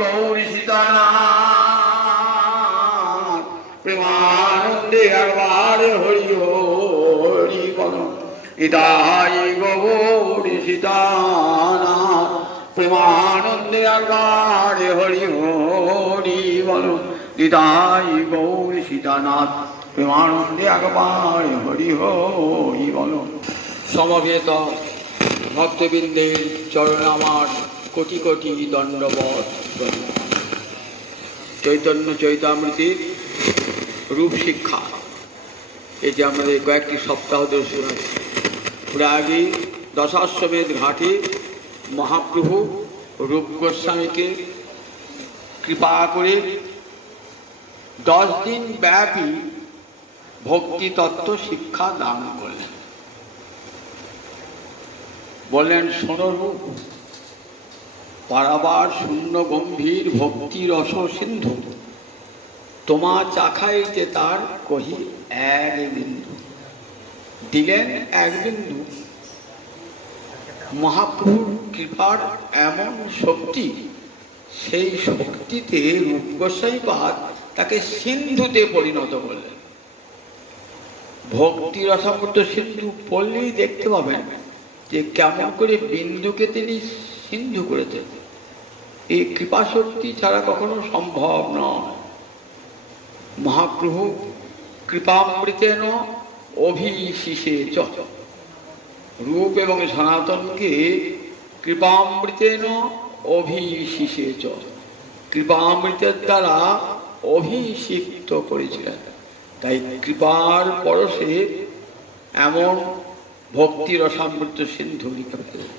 গৌরী সীতানাথ প্রেমানন্দে একবার হরি হরি বল। নিতাই গৌরী সীতানাথ প্রেমানন্দে একবার হরি হরি বল। নিতাই গৌরী সীতানাথ প্রেমানন্দে একবার হরি হরি বল। সমবেত ভক্তবৃন্দের চরণ আমার কোটি কোটি দণ্ডবত। চৈতন্য চৈতামৃতের রূপ শিক্ষা, এটি আমাদের কয়েকটি সপ্তাহ ধরে শুরু হয়েছে। প্রয়াগে দশাশ্বমেধ ঘাটে মহাপ্রভু রূপ গোস্বামীকে কৃপা করে 10 দিন ব্যাপী ভক্তি তত্ত্ব শিক্ষা দান করলেন। বললেন, শোনো রূপ, পারাবার শূন্য গম্ভীর ভক্তি রস সিন্ধু, তোমা চাখাইতে তার কহি এক বিন্দু। দিলেন এক বিন্দু। মহাপ্রভুর কৃপার এমন শক্তি, সেই শক্তিতে রূপ গোস্বামীপাদ তাকে সিন্ধুতে পরিণত করলেন। ভক্তি রসামৃত সিন্ধু পড়লেই দেখতে পাবেন যে কেমন করে বিন্দুকে তিনি সিন্ধু করেছেন। এই কৃপা শক্তি ছাড়া কখনো সম্ভব নয়। মহাপ্রভু কৃপামৃতেন অভিশিষেচ, রূপ এবং সনাতনকে কৃপামৃতেন অভিশিষেচ, কৃপামৃতের দ্বারা অভিষিক্ত করেছিলেন। তাই কৃপার পরশে এমন ভক্তি রসামৃত সিন্ধু লিখে ফেলেন।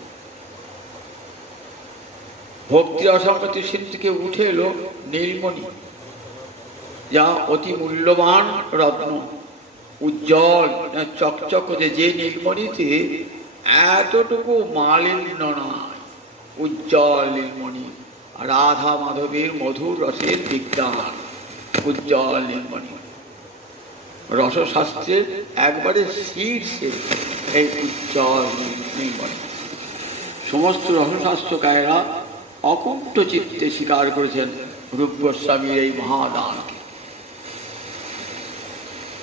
ভক্তি রসামৃত সিন্ধুকে উঠে এলো নীলমণি, যা অতি মূল্যবান রত্ন, উজ্জ্বল চকচকে, যে নীলমণিতে এতটুকু মালিন্য নয়, উজ্জ্বল নীলমণি। রাধা মাধবের মধুর রসের বিজ্ঞান, উজ্জ্বল নীলমণি। রসশাস্ত্রের একবারে শীর্ষে এই উজ্জ্বল নীলমণি। সমস্ত রসশাস্ত্রকারেরা অকুণ্ঠ চিত্তে স্বীকার করেছেন রূপ গোস্বামীর এই মহাদানকে।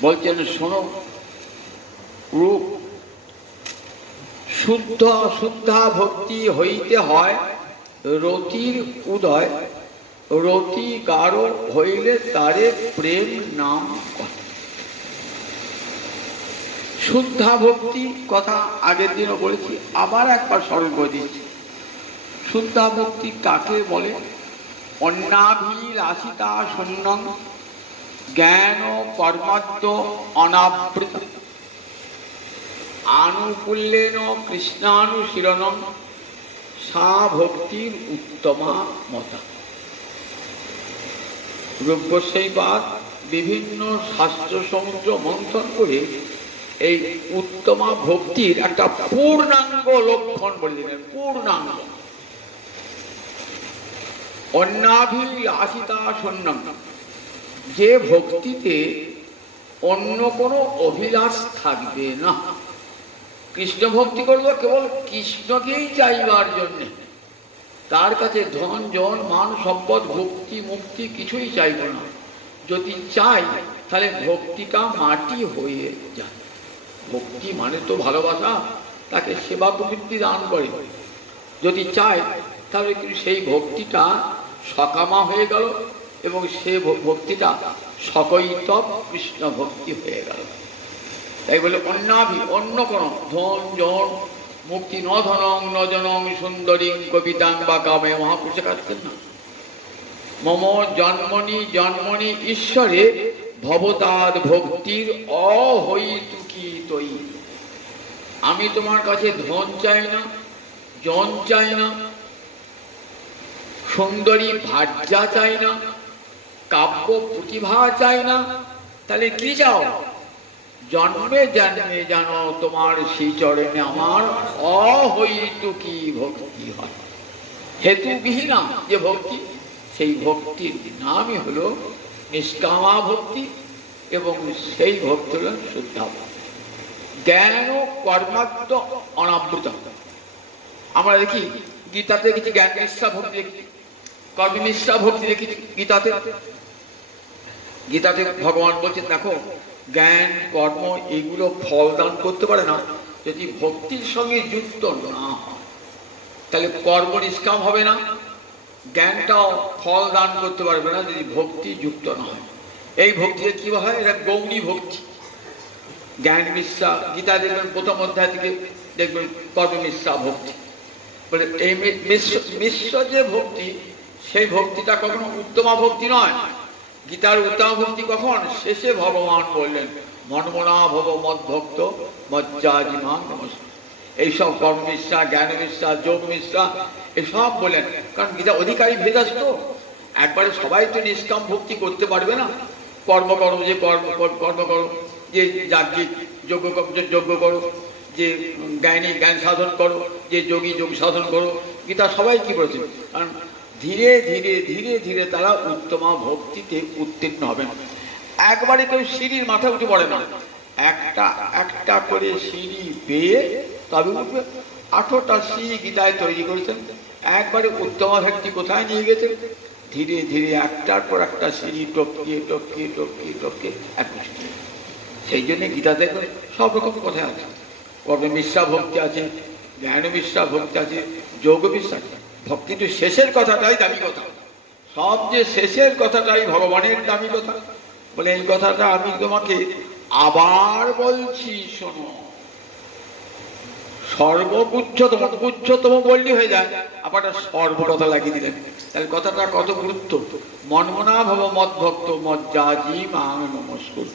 বলছেন, শোনো রূপ, শুদ্ধ শুদ্ধা ভক্তি হইতে হয় রতির উদয়, রতি গাঢ় হইলে তারে প্রেম নাম কথা। শুদ্ধা ভক্তি কথা আগের দিনও বলেছি, আবার একবার স্মরণ করে দিচ্ছি। শুদ্ধা ভক্তি কাকে বলে? অন্যাভিলাষিতা শূন্যং জ্ঞান কর্মাদ্য অনাবৃত, আনুকূল্যেন কৃষ্ণানুশীলনং সা ভক্তির উত্তমা মতা। রূপ গোস্বামীপাদ বিভিন্ন শাস্ত্র সমুদ্র মন্থন করে এই উত্তমা ভক্তির একটা পূর্ণাঙ্গ লক্ষণ বলে দিলেন। পূর্ণাঙ্গ। অন্যাভিলাষিতা শূন্যং, যে ভক্তিতে অন্য কোনো অভিলাষ থাকবে না। কৃষ্ণ ভক্তি করবো কেবল কৃষ্ণকেই চাইবার জন্যে, তার কাছে ধন জন মান সম্পদ ভক্তি মুক্তি কিছুই চাইব না। যদি চাই তাহলে ভক্তিটা মাটি হয়ে যায়। ভক্তি মানে তো ভালোবাসা, তাকে সেবা প্রবৃত্তি দান করে। যদি চাই তাহলে কিন্তু সেই ভক্তিটা সকামা হয়ে গেল এবং সে ভক্তিটা সকৈতব কৃষ্ণ ভক্তি হয়ে গেল। তাই বলে অন্যাভি, অন্য কোনো ধন জন মুক্তি ন ধনং ন জনং সুন্দরী কবিতাং বা কামে মহাপুরুষে কাটতেন না। মম জন্মনি জন্মনি ঈশ্বরে ভবতাদ ভক্তির অহৈতুকী তৈ। আমি তোমার কাছে ধন চাই না, জন চাই না, সুন্দরী ভার্যা চাই না, কাব্য প্রতিভা চাই না। তাহলে কি চাও? জন্মে জন্মে যেন তোমার শ্রীচরণে আমার অহৈতুকী ভক্তি হয়। হেতুবিহীনা যে ভক্তি, সেই ভক্তির নামই হলো নিষ্কামা ভক্তি, এবং সেই ভক্তি হল শুদ্ধা ভক্তি। জ্ঞান ও কর্মাত্ম অনাবৃত। আমরা দেখি গীতাতে দেখি জ্ঞান নিষ্ঠা ভক্তি দেখি, কর্মমিশ্রা ভক্তি দেখি গীতাতে। গীতাতে ভগবান বলছেন, দেখো জ্ঞান কর্ম এগুলো ফল দান করতে পারে না যদি ভক্তির সঙ্গে যুক্ত না হয়। তাহলে কর্ম নিষ্কাম হবে না, জ্ঞানটাও ফল দান করতে পারবে না যদি ভক্তি যুক্ত না হয়। এই ভক্তিতে কি হয়? এটা গৌণী ভক্তি। জ্ঞান মিশ্রা, গীতা দেখবেন প্রথম অধ্যায় থেকে দেখবেন কর্মমিশ্রা ভক্তি বলে। এই মিশ্র যে ভক্তি, সেই ভক্তিটা কখনো উত্তমা ভক্তি নয়। গীতার উত্তমা ভক্তি কখন? শেষে ভগবান বললেন, মনমনা ভব মদ ভক্ত মজ্জাজিমা নমস্কার। এইসব কর্মমিশ্রা, জ্ঞান মিশ্রা, যোগ মিশ্রা এসব বলেন। কারণ গীতা অধিকারী ভেদ আছে তো, একবারে সবাই তো নিষ্কাম ভক্তি করতে পারবে না। কর্ম করো, যে কর্ম করো, যে যাজ্ঞিক যজ্ঞ করো, যে জ্ঞানী জ্ঞান সাধন করো, যে যোগী যোগ সাধন করো। গীতা সবাই কি বলেছে? কারণ ধীরে ধীরে ধীরে ধীরে তারা উত্তমা ভক্তিতে উত্তীর্ণ হবেন। একবারে কেউ সিঁড়ির মাথায় উঠে পড়ে না, একটা একটা করে সিঁড়ি পেয়ে তবে উঠবে। 18টা সিঁড়ি গীতায় তৈরি করেছেন। একবারে উত্তমা ভক্তি কোথায় নিয়ে গেছেন? ধীরে ধীরে একটার পর একটা সিঁড়ি টপকিয়ে টপকিয়ে টপকিয়ে টপকিয়ে এক। সেই জন্য গীতা দেখবেন সব রকম কথাই আছে। কবে মিশ্রা ভক্তি আছে, জ্ঞান মিশ্রা ভক্তি আছে, যোগ মিশ্রা ভক্তি। কিন্তু শেষের কথাটাই দামি কথা। সব যে শেষের কথাটাই ভগবানের দামি কথা বলে। এই কথাটা আমি তোমাকে আবার বলছি, শোনো। সর্বোচ্চতম বললি হয়ে যায়, আবার সর্ব কথা লাগিয়ে দিলেন। তাহলে কথাটা কত গুরুত্ব। মনমনা ভব মদ ভক্ত মজ্জাজি মাং নমস্কার।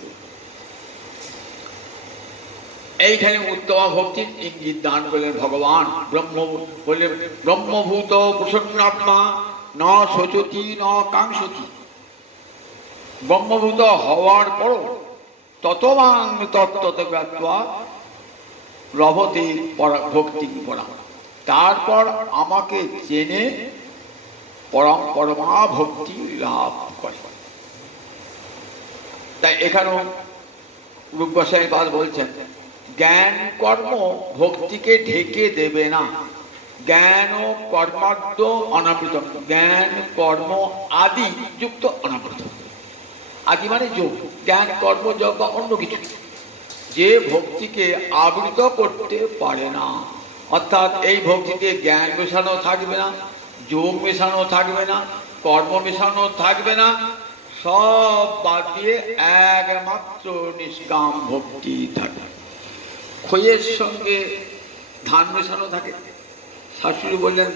এইখানে উত্তমা ভক্তির ইঙ্গিত দান করলেন ভগবান। বললেন ব্রহ্মভূত প্রসন্নাত্মা ন শোচতি ন কাঙ্ক্ষতি। ব্রহ্মভূত হওয়ার পর ততমাং তত্ত্বত জ্ঞাত্বা লভতে ভক্তি পরাম। তারপর আমাকে জেনে পরমা ভক্তি লাভ করে। তাই এখানেও রূপ গোস্বামী পাদ বলছেন, জ্ঞান কর্ম ভক্তিকে ঢেকে দেবে না। জ্ঞান ও কর্মাদ্য অনাবৃত। জ্ঞান কর্ম আদি যুক্ত অনাবৃত। আদি মানে যোগ, জ্ঞান কর্ম যোগ বা অন্য কিছু যে ভক্তিকে আবৃত করতে পারে না। অর্থাৎ এই ভক্তিতে জ্ঞান মেশানো থাকবে না, যোগ মেশানো থাকবে না, কর্ম মেশানো থাকবে না, সব বাদ দিয়ে একমাত্র নিষ্কাম ভক্তি থাকে। খইয়ের সঙ্গে ধান মেশানো থাকে। শাশুড়ি বললেন,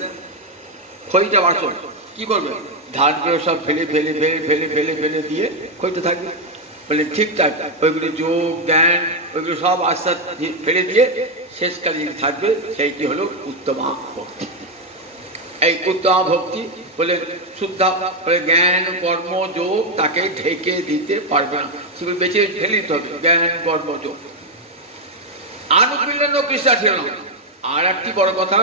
খইটা বাঁচো, কি করবে? ধানগুলো সব ফেলে ফেলে ফেলে ফেলে ফেলে ফেলে দিয়ে খইতে থাকবে। বললেন ঠিকঠাক, ওইগুলো যোগ জ্ঞান ওইগুলো সব আস্তে আস্তে ফেলে দিয়ে শেষকালে থাকবে, সেইটি হলো উত্তমা ভক্তি। এই উত্তমা ভক্তি বলে শুদ্ধা জ্ঞান কর্ম যোগ তাকে ঢেকে দিতে পারবে না, সেগুলো বেঁচে ফেলে দিতে হবে। জ্ঞান কর্ম যোগ আনুকূল্য কৃষ্ণা ছিল না। আর একটি বড় কথা,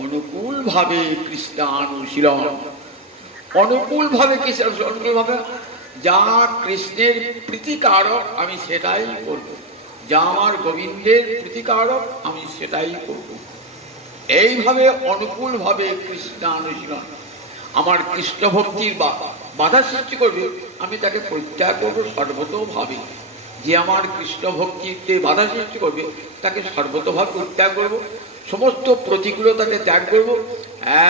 অনুকূল ভাবে কৃষ্ণানুশীলন। অনুকূল ভাবে কৃষ্ণ, অনুকূল ভাবে যা কৃষ্ণের প্রীতিকারক আমি সেটাই করব, যা আমার গোবিন্দের প্রীতিকারক আমি সেটাই করব। এইভাবে অনুকূল ভাবে কৃষ্ণানুশীলন। আমার কৃষ্ণ ভক্তির বাধা সৃষ্টি করবে, আমি তাকে পরিত্যাগ করবো সর্বতোভাবে। যে আমার কৃষ্ণ ভক্তিতে বাধা সৃষ্টি করবে তাকে সর্বতোভাবে পরিত্যাগ করব, সমস্ত প্রতিকূলতাকে ত্যাগ করব,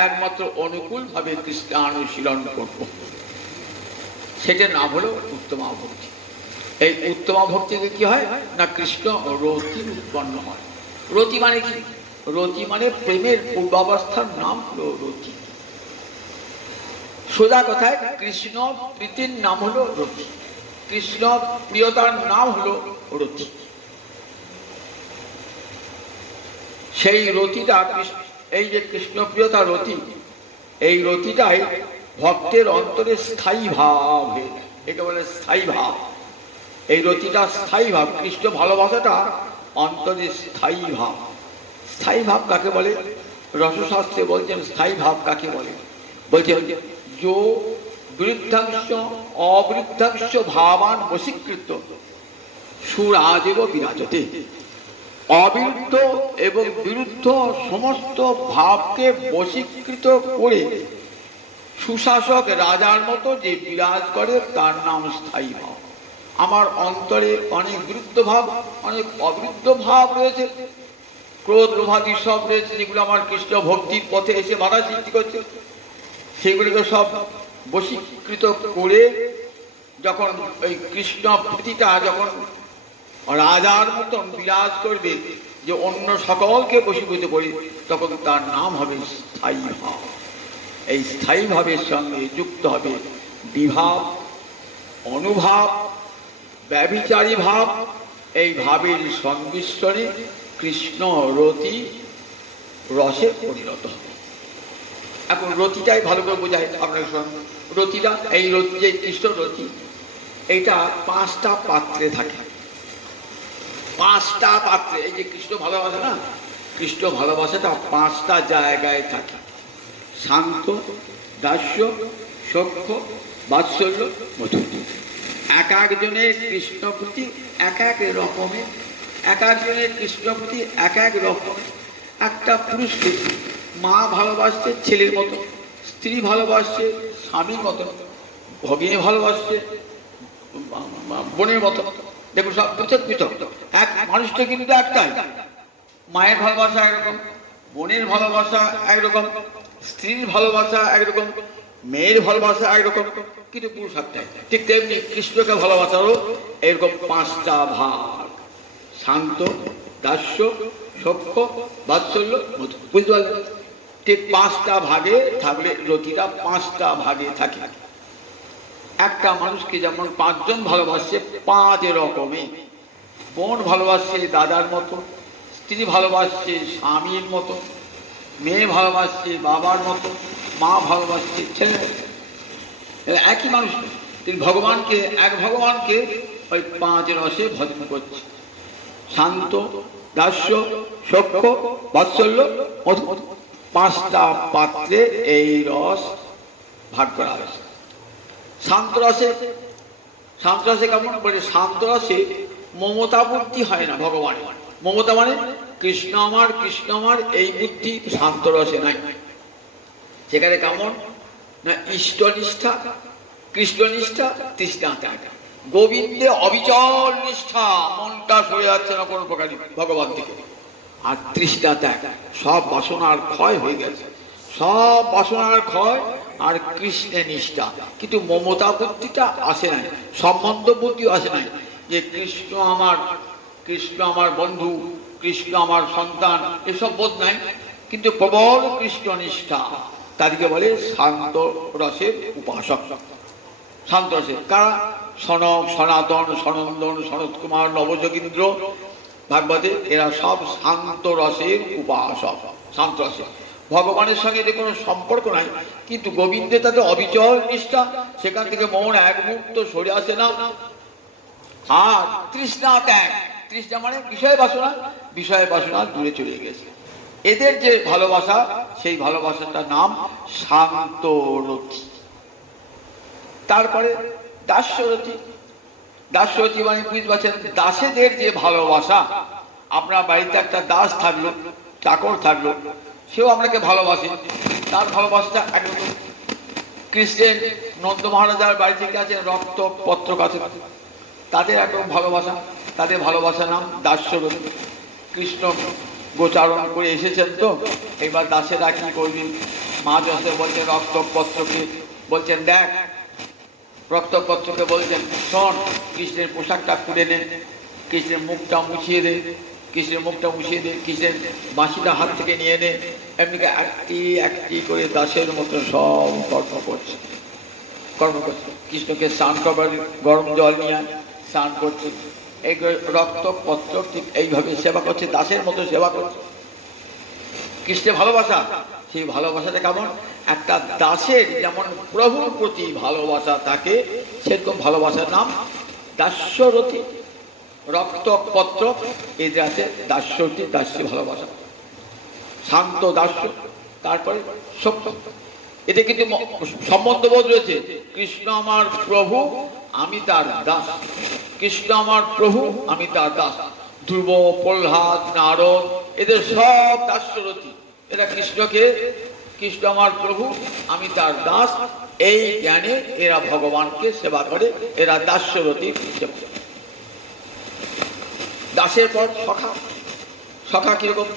একমাত্র অনুকূল ভাবে কৃষ্ণানুশীলন করব। সেটা না হলেও উত্তমা ভক্তি। এই উত্তমা ভক্তিতে কি হয় না, কৃষ্ণ রতি উৎপন্ন হয়। রতি মানে কি? রতি মানে প্রেমের পূর্বাবস্থার নাম হলো রতি। সোজা কথায় কৃষ্ণ প্রীতির নাম হলো রতি, কৃষ্ণ প্রিয়তার নাম হলো রতি। সেই রতিটা, এই যে কৃষ্ণ প্রিয়তা রতি, এই রতিটাই ভক্তের অন্তরে স্থায়ী ভাব হয়ে যায়। এটা বলে স্থায়ী ভাব। এই রতিটা স্থায়ী ভাব, কৃষ্ণ ভালোবাসাটা অন্তরে স্থায়ী ভাব। স্থায়ী ভাব কাকে বলে? রসশাস্ত্রে বলছেন স্থায়ী ভাব কাকে বলে। বলছেন যো বৃদ্ধাংশ অবৃদ্ধাংশ ভাবান বশীকৃত সুরাজেব বিরাজতে। অবিরুদ্ধ এবং বিরুদ্ধ সমস্ত ভাবকে বশীকৃত করে সুশাসক রাজার মতো যে বিরাজ করে তার নাম স্থায়ী ভাব। আমার অন্তরে অনেক বিরুদ্ধ ভাব, অনেক অবিরুদ্ধ ভাব রয়েছে, ক্রোধ লোভাদি সব রয়েছে, যেগুলো আমার কৃষ্ণ ভক্তির পথে এসে বাধা সৃষ্টি করছে। সেগুলিকে সব বশীকৃত করে যখন ওই কৃষ্ণ প্রীতিটা যখন রাজার মতন বিরাজ করবে, যে অন্য সকলকে বশীভূত করে, তখন তার নাম হবে স্থায়ী ভাব। এই স্থায়ী ভাবের সঙ্গে যুক্ত হবে বিভাব, অনুভাব, ব্যভিচারী ভাব। এই ভাবের সংমিশ্রণে কৃষ্ণ রতি রসে পরিণত হবে। এখন রতিটাই ভালো করে বোঝায় আপনার সঙ্গে। রতিটা, এই রতি, যে কৃষ্ণ রতি, এইটা 5টা পাত্রে থাকে। 5টা পাত্রে, এই যে কৃষ্ণ ভালোবাসা না, কৃষ্ণ ভালোবাসাটা 5টা জায়গায় থাকে। শান্ত, দাস্য, সখ্য, বাৎসল্য, মধুর। এক একজনের কৃষ্ণ প্রতি এক এক রকমের, এক একজনের কৃষ্ণ প্রতি এক এক রকম। একটা পুরুষকে মা ভালোবাসছে ছেলের মতো, স্ত্রী ভালোবাসছে স্বামীর মতো, ভগিনী ভালোবাসছে বোনের মতো। দেখুন, সব পৃথক পৃথক। এক মানুষটা কিন্তু একটাই। মায়ের ভালোবাসা একরকম, বোনের ভালোবাসা একরকম, স্ত্রীর ভালোবাসা একরকম, মেয়ের ভালোবাসা একরকম, কিন্তু পুরুষ একটাই। ঠিক তেমনি কৃষ্ণকে ভালোবাসারও এরকম 5টা ভাগ: শান্ত, দাস্য, সখ্য, বাৎসল্য, মধু। বুঝতে পারলেন? ঠিক 5টা ভাগে থাকলে রতিটা 5টা ভাগে থাকে। একটা মানুষকে যেমন 5 জন ভালোবাসছে 5 রকমে। বোন ভালোবাসছে দাদার মতো, স্ত্রী ভালোবাসছে স্বামীর মতো, মেয়ে ভালোবাসছে বাবার মতো, মা ভালোবাসছে ছেলে। একই মানুষ, তিনি ভগবানকে, এক ভগবানকে ওই 5 রসে ভজন করছে। শান্ত, দাস্য, সখ্য, বাৎসল্য, মধু। 5টা পাত্রে এই রস ভাগ করা হয়েছে। শান্ত রসে, শান্ত রসে কেমন বলে? শান্ত রসে মমতা বুদ্ধি হয় না ভগবানের। মমতা মানে কৃষ্ণ আমার, কৃষ্ণ আমার, এই বুদ্ধি শান্ত রসে নাই। সেখানে কেমন না, ইষ্টনিষ্ঠা, কৃষ্ণনিষ্ঠাা, তৃষ্ণা ত্যাগ। গোবিন্দে অবিচল নিষ্ঠা, মনটা সরে যাচ্ছে না কোনো প্রকারই ভগবান থেকে। আর তৃষ্ণা ত্যাগ, সব বাসনার ক্ষয় হয়ে গেছে, সব বাসনার ক্ষয়। আর কৃষ্ণে নিষ্ঠা, কিন্তু মমতা বুদ্ধিটা আসে নাই, সম্বন্ধ বুদ্ধিও আসে নাই, যে কৃষ্ণ আমার, কৃষ্ণ আমার বন্ধু, কৃষ্ণ আমার সন্তান, এসব বোধ নাই। কিন্তু প্রবল কৃষ্ণ নিষ্ঠা, তাদেরকে বলে শান্ত রসের উপাসক। শান্ত রসের কারা? সনক, সনাতন, সনন্দন, সনত কুমার, নবযোগীন্দ্র, ভাগবতে, এরা সব শান্ত রসের উপাসক। শান্ত রসের ভগবানের সঙ্গে এদের কোনো সম্পর্ক নাই, কিন্তু গোবিন্দে তাদের অবিচল নিষ্ঠা, সেখান থেকে মন এক মুহূর্ত সরে আসে না। আর তৃষ্ণা ত্যাগ, তৃষ্ণা মানে বিষয় বাসনা, বিষয় বাসনা দূরে চলে গেছে। এদের যে ভালোবাসা, সেই ভালোবাসাটার নাম শান্ত রতি। তারপরে দাস্যরতি। দাস্যরতি মানে বুঝতে পারছেন, দাসেদের যে ভালোবাসা। আপনার বাড়িতে একটা দাস থাকলো, চাকর থাকলো, সেও আপনাকে ভালোবাসে, তার ভালোবাসাটা একরকম। কৃষ্ণের নন্দ মহারাজার বাড়ি থেকে আছেন রক্ত পত্র কাছে, তাদের একরকম ভালোবাসা, তাদের ভালোবাসার নাম দাস্যরতি। কৃষ্ণ গোচারণ করে এসেছেন, তো এবার দাসেরা কি করবেন? মা যশোদা বলছেন রক্তপত্রকে, বলছেন দেখ, রক্তপত্রকে বলছেন শোন, কৃষ্ণের পোশাকটা খুলে নে, কৃষ্ণের মুখটা মুছিয়ে দে, কৃষ্ণের মুখটা মুছিয়ে দে, কৃষ্ণের বাঁশিটা হাত থেকে নিয়ে নে। এমনি একটি একটি করে দাসের মতো সব কর্ম করছে, কর্ম করছে। কৃষ্ণকে স্নান করবার গরম জল নিয়ে স্নান করছে, এই রক্তপত্র ঠিক এইভাবে সেবা করছে, দাসের মতো সেবা করছে। কৃষ্ণের ভালোবাসা, সেই ভালোবাসাটা কেমন? একটা দাসের যেমন প্রভুর প্রতি ভালোবাসা থাকে, সেরকম ভালোবাসার নাম দাস্যরতি। রক্তপত্র এদের আছে দাস্যরতি, দাস্য ভালোবাসা। শান্ত দাস্য, তারপরে সত্য। এতে কিন্তু সম্বন্ধবোধ রয়েছে। কৃষ্ণ আমার প্রভু, আমি তার দাস। কৃষ্ণ আমার প্রভু, আমি তার দাস। ধ্রুব, প্রহ্লাদ, নারদ, এদের সব দাস্যরতি। এরা কৃষ্ণকে কৃষ্ণ আমার প্রভু, আমি তার দাস, এই জ্ঞানে এরা ভগবানকে সেবা করে, এরা দাস্যরতির সেবা। দাসের পর সখা। সখা কিরকম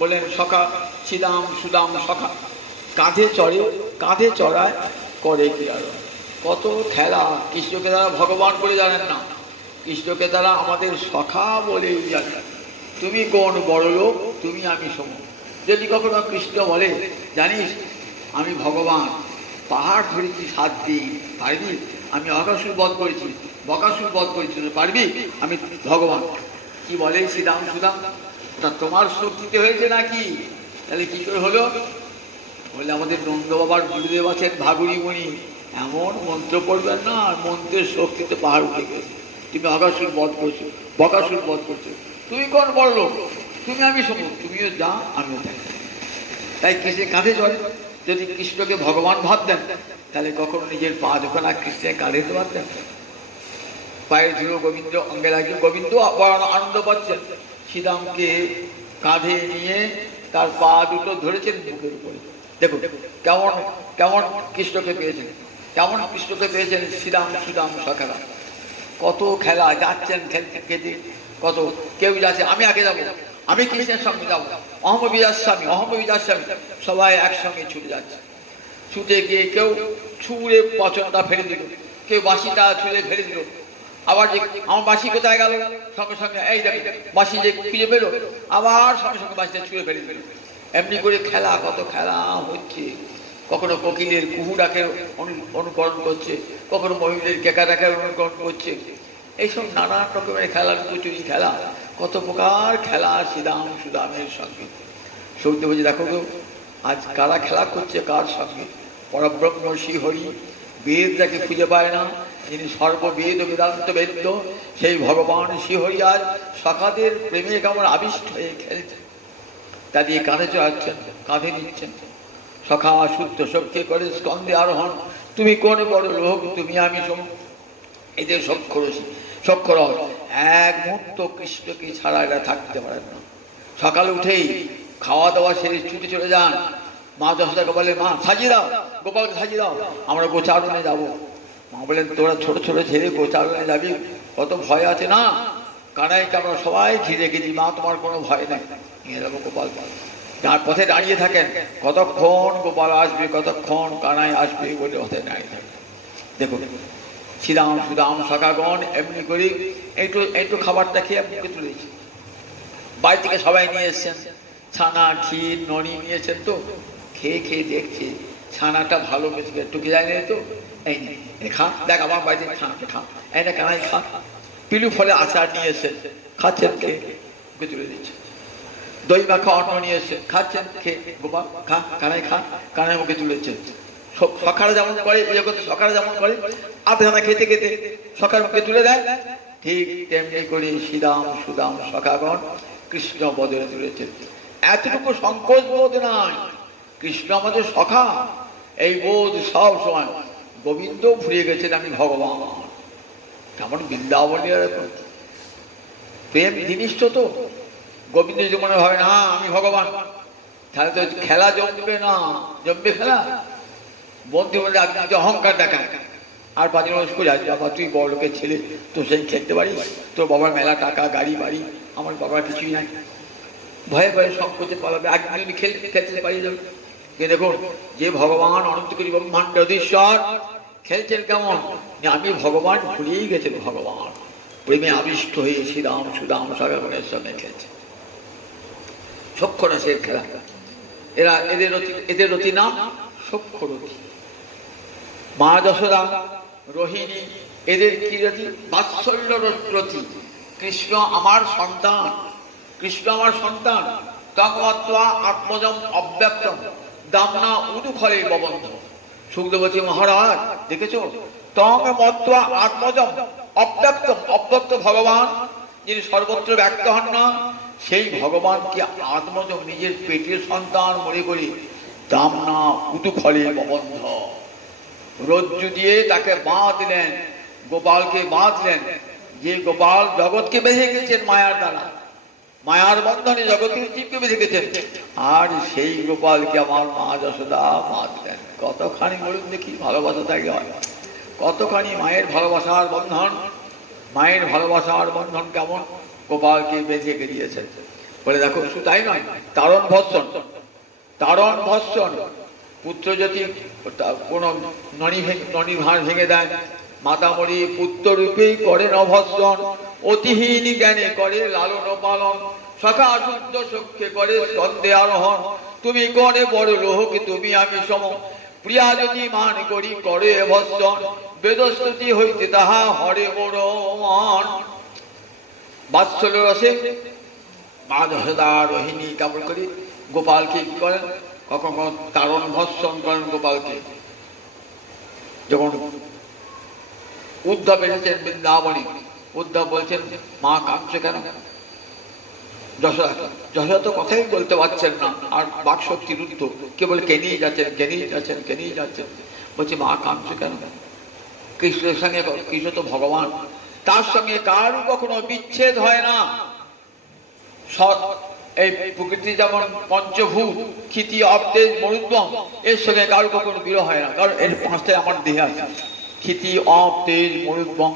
বলেন? সখা ছিদাম সুদাম সখা, কাঁধে চড়ে, কাঁধে চড়ায় করে কি আর কত খেলা। কৃষ্ণকে তারা ভগবান বলে জানেন না, কৃষ্ণকে তারা আমাদের সখা বলেই জানেন। তুমি কোন বড় লোক, তুমি আমি সম। যদি কখনো কৃষ্ণ বলে, জানিস আমি ভগবান, পাহাড় ধরেছি 7 দিন, পারবি? আমি অকাসুর বধ করেছি, বকাসুর বধ করেছি, পারবি? আমি ভগবান। কি বলে শ্রীরাম সুদাম, তা তোমার শক্তিতে হয়েছে নাকি? তাহলে কি করে হলো? বলে আমাদের নন্দ বাবার গুরুদেব আছেন ভাগুরি মুনি, এমন মন্ত্র পড়বেন না, আর মন্ত্রের শক্তিতে পাহাড় উঠে গেছে। তুমি অকাসুর বধ করছো, বকাসুর বধ করছো, তুমি কোন বড় লোক, তুমি আমি সম, তুমিও যা আমিও যাই। তাই কৃষ্ণের কাঁধে চলে। যদি কৃষ্ণকে ভগবান ভাবতেন, তাহলে কখনো নিজের পা যখন আর কৃষ্ণের কাঁধে তো পারতেন। পায়ের ধুলো গোবিন্দ অঙ্গে লাগিয়ে গোবিন্দ বড় আনন্দ পাচ্ছেন। শ্রীরামকে কাঁধে নিয়ে তার পা দুটো ধরেছেন বুকের উপরে। দেখুন কেমন কেমন কৃষ্ণকে পেয়েছেন, কেমন কৃষ্ণকে পেয়েছেন শ্রীরাম সুদাম সখারা। কত খেলা, যাচ্ছেন খেলতে খেতে, কত কেউ যাচ্ছে আমি আগে যাবো, আমি কৃষ্ণের সঙ্গে যাবো, অহমবিজাস্বামী অহমবিজাস্বামী, সবাই একসঙ্গে ছুটে যাচ্ছে। ছুটে গিয়ে কেউ ছুঁড়ে পচনটা ফেলে দিল, কেউ বাঁশিটা ছুঁড়ে ফেলে দিল। আবার যে আমার বাঁশি কোথায় গেল, সঙ্গে সঙ্গে এই দেখে বাঁশি যে খুঁজে পেলো, আবার সঙ্গে সঙ্গে বাঁশিটা ছুঁড়ে ফেলে দিল। এমনি করে খেলা, কত খেলা হচ্ছে। কখনো কোকিলের কুহু ডাকের অনুকরণ করছে, কখনো মহিলের কেকা ডাকের অনুকরণ করছে। এইসব নানান রকমের খেলা, লুকোচুরি খেলা, কত প্রকার খেলা শ্রীরাম সুদামের সঙ্গে। সৌদ্য বলছে দেখো গো, আজ কারা খেলা করছে কার সঙ্গে? পরব্রহ্ম শ্রীহরি, বেদ যাকে খুঁজে পায় না, যিনি সর্ববেদ ও বেদান্ত বেদ্য, সেই ভগবান শ্রীহরি আজ সখাদের প্রেমে কেমন আবিষ্ট হয়ে খেলছে। তা দিয়ে কাঁধে চড়াচ্ছেন, কাঁধে নিচ্ছেন। সখা শুদ্ধ সখে করে স্কন্ধে আরোহণ, তুমি কোন বড় লোক, তুমি আমি সম। এদের সক্ষরসী সক্ষরস এক মুহূর্ত কৃষ্ণকে ছাড়া এরা থাকতে পারেন না। সকালে উঠেই খাওয়া দাওয়া সেরে ছুটে চলে যান। মা যশোদাকে বলে, মা সাজিয়ে দাও, গোপালকে সাজিয়ে দাও, আমরা গোচারণে যাবো। মা বলেন, তোরা ছোট ছোট ছেলে গোচারণে যাবি, কত ভয় আছে না? কানাইকে আমরা সবাই ঘিরে গেছি, মা তোমার কোনো ভয় নেই, নিয়ে যাবো গোপাল। যার পথে দাঁড়িয়ে থাকেন, কতক্ষণ গোপাল আসবে, কতক্ষণ কানাই আসবে বলে পথে দাঁড়িয়ে থাকেন। দেখুন শ্রীরাম সুদাম সখাগণ এমনি করে একটু একটু খাবারটা খেয়ে মুখে তুলেছি। বাড়ি থেকে সবাই নিয়ে এসছেন, ছানা ক্ষীর ননি নিয়েছেন, তো খেয়ে খেয়ে দেখছে ছানাটা ভালো বেশি টুকে যায় না, তো এই নেই খা, দেখ আমার বাড়িতে ছানাটা খা, এই না কানাই খা। পিলু ফলে আচার নিয়ে এসেছেন, খাচ্ছেন, খেয়ে মুখে তুলে দিচ্ছে। দই মাখা অন্ন নিয়ে এসে খাচ্ছেন, খেয়ে গোপাল খা, কানাই খা, কানাই মুখে তুলেছেন। সখারা যেমন করে, এই জগতে সখারা যেমন করে, আধখানা খেতে খেতে সখার মুখে তুলে দেয়, ঠিক তেমনি করে শ্রীরাম সুদাম সখাগণ কৃষ্ণ বদলে তুলেছেন। এতটুকু সংকোচ বোধ নাই, কৃষ্ণ আমাদের সখা, এই বোধ সব সময়। গোবিন্দ ফুরিয়ে গেছেন আমি ভগবান। কেমন বৃন্দাবনীয় প্রেম জিনিসটা তো। গোবিন্দ যদি মনে হয় না আমি ভগবান, তাহলে তো খেলা জমবে না। জমবে খেলা? বন্ধু বলে আপনি অহংকার দেখায়, আর 5 মানুষ করে আসবে, বাবা তুই বড় লোকের ছেলে, তো সেই খেলতে পারিস, তোর বাবার মেলা টাকা গাড়ি বাড়ি, আমার বাবার কিছুই নাই। ভয়ে ভয়ে সংকোচে পালাবে, একদিন যদি খেলতে পারিয়ে যাবে। দেখুন যে ভগবান অনন্ত কোটি ব্রহ্মাণ্ড অধীশ্বর খেলছেন কেমন, আমি ভগবান ভুলিয়েই গেছেন। ভগবান প্রেমে আবিষ্ট হয়ে শ্রীরাম সুদাম সখাগণের সঙ্গে খেলছে। সক্ষরসের খেলা। এরা এদের রতি নাম সক্ষরতী। মা যশোদা, রোহিণী, এদের কি রতি? বাৎসল্য রতি। কৃষ্ণ আমার সন্তান, কৃষ্ণ আমার সন্তান। তঙ্গত্বা আত্মজম অব্যক্তম দামনা উদুখলে ববন্ধ। শুকদেবতী মহারাজ দেখেছ, তঙ্গত্বা আত্মজম অব্যক্তম, অব্যক্ত ভগবান যিনি সর্বত্র ব্যক্ত হন না, সেই ভগবানকে আত্মজম নিজের পেটের সন্তান মনে করি দামনা উদুখলে ববন্ধ। রজ্জু দিয়ে তাকে বাঁধলেন, গোপালকে বাঁধলেন, যে গোপাল জগৎকে বেঁধে গেছেন মায়ার দ্বারা। মায়ার বন্ধনে জগতের জীবকে বেঁধে রেখেছেন। আর সেই গোপালকে আমার মা যশোদা বাঁধলেন। কতখানি বলুন দেখি ভালোবাসা থাকলে হয়, কতখানি মায়ের ভালোবাসার বন্ধন, মায়ের ভালোবাসার বন্ধন কেমন গোপালকে বেঁধে দিয়েছেন। বলে দেখো শুধু তাই নয়, তারণ ভৎসন, তারণ ভৎসন, পুত্র যদি কোনো ননি ভাঁড় ভেঙে দেয়, মাতামরি পুত্র রূপেই করে নভৎসন, অতিহীন জ্ঞানে করে লালন পালন, সখা শুদ্ধ সখ্যে করে স্কন্ধে আরোহণ, তুমি করে বড় লোহকে তুমি আমি সম, প্রিয়া যদি মান করি করে ভৎসন, বেদস্তুতি হইতে তাহা হরে বড় মন। বাৎসল্য রসে মা যশোদা রোহিণী কেমন করে গোপালকে কি করেন, কখন কখন তারণ ভৎসন করেন গোপালকে। যখন উদ্ধব এসেছেন বৃন্দাবনে, উদ্ধব বলছেন মা কাঁদছে কেন? যশোদা, যশোদা তো কথাই বলতে পারছেন না, আর বাকশক্তি রুদ্ধ, কেবল কেনেই যাচ্ছেন, কেনেই যাচ্ছেন, কেনেই যাচ্ছেন। বলছে মা কাঁদছে কেন? কৃষ্ণের সঙ্গে, কৃষ্ণ তো ভগবান, তার সঙ্গে কারও কখনো বিচ্ছেদ হয় না। এই প্রকৃতি যেমন পঞ্চভূত, ক্ষিতি অপ্তেজ মরুদ্গম, এর সঙ্গে কারো কখনো বিরহ হয় না, কারণ এর পাঁচটাই আমার দেহে আছে। ক্ষিতি অপ্তেজ মরুদ্গম,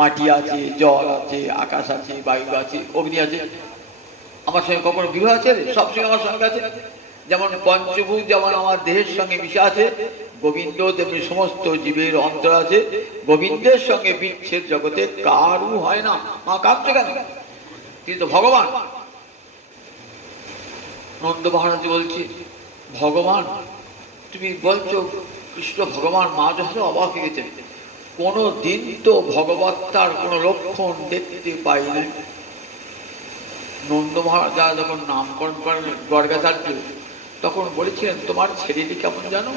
মাটি আছে, জল আছে, আকাশ আছে, বায়ু আছে, অগ্নি আছে, আমার সঙ্গে কখনো বিরহ আছে? সবসময় আমার সঙ্গে আছে। যেমন পঞ্চভূত যেমন আমার দেহের সঙ্গে মিশে আছে, গোবিন্দ তেমনি সমস্ত জীবের অন্তর আছে। গোবিন্দের সঙ্গে বিচ্ছেদ জগতে কারু হয় না। মা কাঁদছে কেন? তিনি তো ভগবান। নন্দ মহারাজ বলছে ভগবান, তুমি বলছো কৃষ্ণ ভগবান, মা যশোদা অবাক হয়ে গেছেন। কোনো দিন তো ভগবত্তার কোনো লক্ষণ দেখতে পাই না। নন্দ মহারাজ যখন নামকরণ করেন গর্গাচার্য, তখন বলেছিলেন তোমার ছেলেটি কেমন জানো,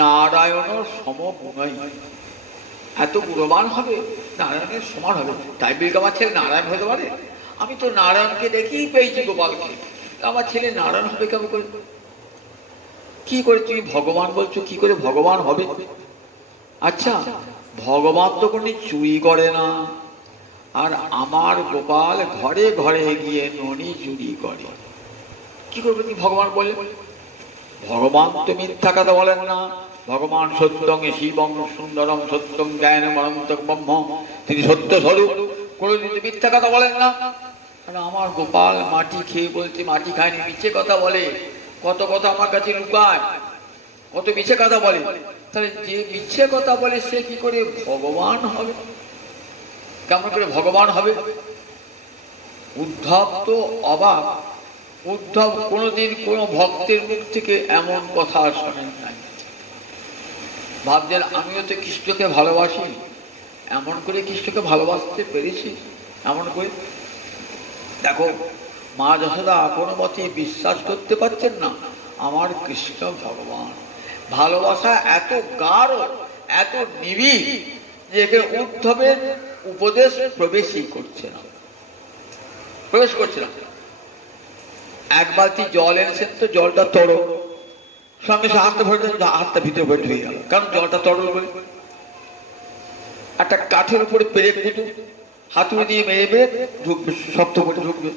নারায়ণের সমগুণই, এত গুণবান হবে, নারায়ণের সমান হবে। তাই বলি আমার ছেলে নারায়ণ হতে পারে? আমি তো নারায়ণকে দেখেই পেয়েছি গোপালকে, আমার ছেলে নারায়ণ হবে কেমন করে? কি করে তুমি ভগবান বলছো, কি করে ভগবান হবে? আচ্ছা, ভগবান তো কোনো চুরি করে না, আর আমার গোপাল ঘরে ঘরে গিয়ে ননি চুরি করে, কি করবে তুমি ভগবান বলে? ভগবান তো মিথ্যা কথা বলেন না। ভগবান সত্যং শিবং সুন্দরম সত্যং জ্ঞানম অনন্তং ব্রহ্ম, তিনি সত্য স্বরূপ, কোনোদিন মিথ্যা কথা বলেন না। আমার গোপাল মাটি খেয়ে বলছে মাটি খায়নি, মিছে কথা বলে, কত কথা আমার কাছে লুকায়, কত মিছে কথা বলে। তাহলে যে মিছে কথা বলে সে কি করে ভগবান হবে? কেমন করে ভগবান হবে? উদ্ধব তো অবাক। উদ্ধব কোনোদিন কোনো ভক্তের মুখ থেকে এমন কথা শোনেন নাই। ভাবছেন আমিও তো কৃষ্ণকে ভালোবাসি, এমন করে কৃষ্ণকে ভালোবাসতে পেরেছি এমন করে। দেখো মা যশোদা কোনো মতে বিশ্বাস করতে পারছেন না আমার কৃষ্ণ ভগবান। ভালোবাসা এত গাঢ়, এত নিবিড় যে উদ্ধবের উপদেশ প্রবেশই করছে না, প্রবেশ করছে না। এক বালতি জল এনেছেন তো জলটা তরল, সঙ্গে সে হাতটা ভরে হাতটা ভিতরে ভরে ঢুকে গেল, কারণ জলটা তরল বলে। একটা কাঠের উপরে পেরেক দুটো হাতুড়ি দিয়ে মেরে পেরেক ঢুকবে, শক্ত করে ঢুকবে।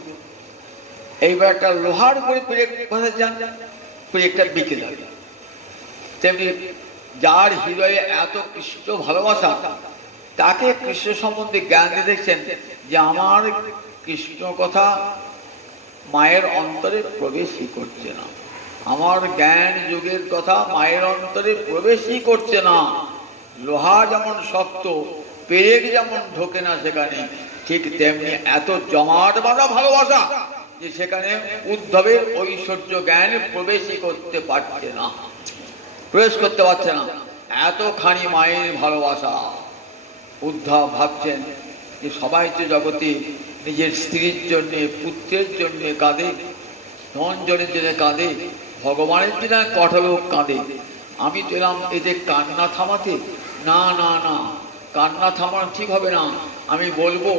এইবার একটা লোহার উপরে পেরেক বসাতে যান, পেরেকটা বেঁকে যাবে। তেমনি যার হৃদয়ে এত কৃষ্ণ ভালোবাসা, তাকে কৃষ্ণ সম্বন্ধে জ্ঞান দিয়ে দেখছেন যে আমার কৃষ্ণ কথা মায়ের অন্তরে প্রবেশই করছে না, আমার জ্ঞান যুগের কথা মায়ের অন্তরে প্রবেশই করছে না। লোহা যেমন শক্ত, পেরেক যেমন ঢোকে না সেখানে, ঠিক তেমনি এত জমাট বাঁধা ভালোবাসা যে সেখানে উদ্ধবের ঐশ্বর্য জ্ঞান প্রবেশই করতে পারছে না, প্রবেশ করতে পারছে না। এতখানি মায়ের ভালোবাসা। উদ্ধব ভাবছেন যে সবাই তো জগতে নিজের স্ত্রীর জন্যে, পুত্রের জন্যে কাঁদে, ধনজনের জন্য কাঁদে, ভগবানের জন্য কঠোর কাঁদে। আমি তো এলাম এদের কান্না থামাতে। না না না, কান্না থামানো ঠিক হবে না। আমি বলবো